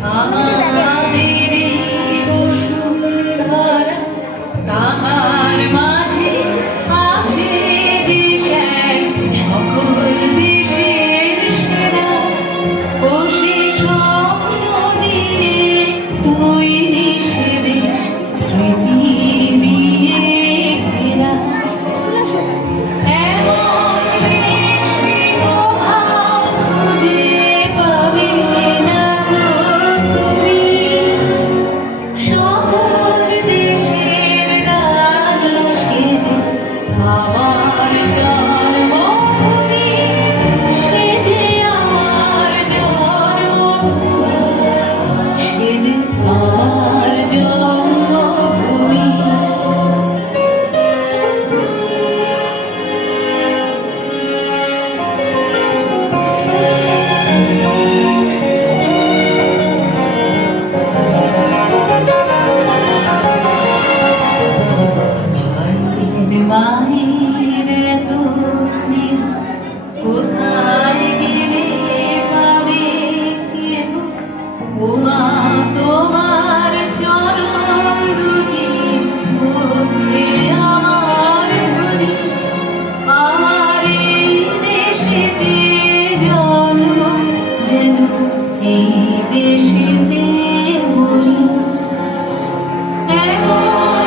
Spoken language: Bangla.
আমাদের বসুন্ধরা তাহার মাঝে আছে দেশ এক, সকল দেশের সেরা। ও সে স্বপ্ন দিয়ে তৈরি সে দেশ, স্মৃতি দিয়ে ঘেরা। এমন বৃষ্টি প্রভাব খুঁজে পাবে না গো তুমি, সকল দেশের রানী সেজে আমার জন্মভূমি, সেজে আমার জন্মভূমি, সেজে আমার জন্মভূমি। ভাইয়ের মায়ের এত স্নেহ কোথায় গেলে পাবে কেহ? ও মা, তোমার চরণ দুটি মুখে আমার ধরি, আমার এই দেশেতে জন্ম, যেন এই দেশেতে মরি। এমন